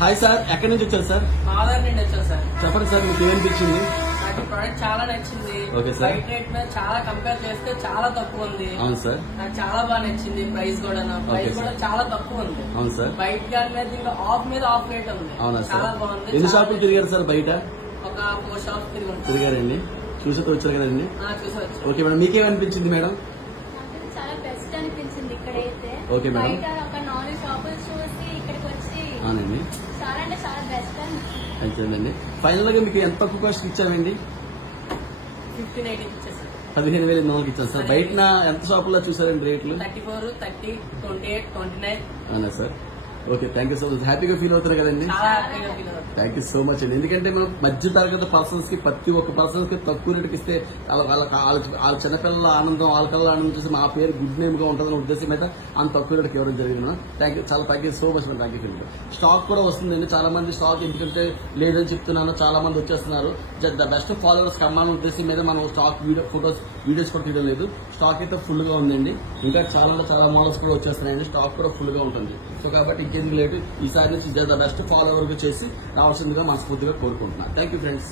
Hi sir, ఎక్కడి నుంచి వచ్చారు సార్? ఆధార్ నుండి వచ్చాను సార్. చెప్పండి సార్, మీకు ఏమనిపించింది? నాకు ప్రోడక్ట్ చాలా నచ్చింది. Okay sir. బయట రేట్ మీద చాలా కంపేర్ చేస్తే చాలా తక్కువ ఉంది. అవును సార్. నాకు చాలా బాగా నచ్చింది. ప్రైస్ కూడా చాలా తక్కువ ఉంది. అవును సార్. బయట దాని మీద ఇంకా ఆఫ్ రేట్ ఉంది. అవునా సార్? చాలా బాగుంది. ఎన్ని షాపులు తిరిగారు సార్ బయట? ఒక 4 షాప్స్ తిరిగారండి. చూసి వచ్చారు కదండి. చూసొచ్చు. ఓకే మేడం, మీకేమనిపించింది మేడం? చాలా బెస్ట్ అనిపించింది ఇక్కడైతే. Okay madam. బయట ఒక 4 షాపులు చూసి ఇక్కడికి వచ్చి అవునండి, చాలా అంటే చాలా బెస్ట్ అయితేనండి. ఫైనల్ గా మీకు ఎంత తక్కువ కాస్ట్ ఇచ్చామండి? 15,800 ఇచ్చేసారు. 15,800 ఇచ్చాను సార్. బయట ఎంత షాపుల్లో చూసారండి రేట్లు? 34, 30, 28, 29. అవునా sir? Okay, thank you so much. హ్యాపీగా ఫీల్ అవుతారు కదండి? చాలా హ్యాపీగా ఫీల్ అవుతుంది. థ్యాంక్ యూ సో మచ్ అండి. ఎందుకంటే మనం మధ్య తరగతి పర్సన్స్ కి ప్రతి ఒక్క పర్సన్స్ కి తక్కువ రేటుకి ఇస్తే వాళ్ళ చిన్నపిల్లల ఆనందం, వాళ్ళ కళ్ళ ఆనందం చూసి మా పేరు గుడ్ నేమ్ గా ఉంటుందన్న ఉద్దేశం అయితే అంత తక్కువ రేటుకి ఇవ్వడం జరిగింది. థ్యాంక్ యూ, చాలా thank you so much. Thank you. Stock కూడా వస్తుందండి. చాలా మంది స్టాక్ ఎందుకంటే లేదని చెప్తున్నాను, చాలా మంది వచ్చేస్తున్నారు. ద బెస్ట్ ఫాలోవర్స్ కమ్మాలన్న ఉద్దేశం మీద మనం స్టాక్ వీడియోస్ కూడా తీయడం లేదు. స్టాక్ అయితే ఫుల్ గా ఉందండి. ఇంకా చాలా మోడల్స్ కూడా వచ్చేస్తున్నాయండి. స్టాక్ కూడా ఫుల్ గా ఉంటుంది. సో కాబట్టి ఇంకెందుకు లేటు, ఈసారి నుంచి ద బెస్ట్ ఫాలోవర్ చేసి రావాల్సిందిగా మనస్ఫూర్తిగా కోరుకుంటున్నాను. Thank you friends.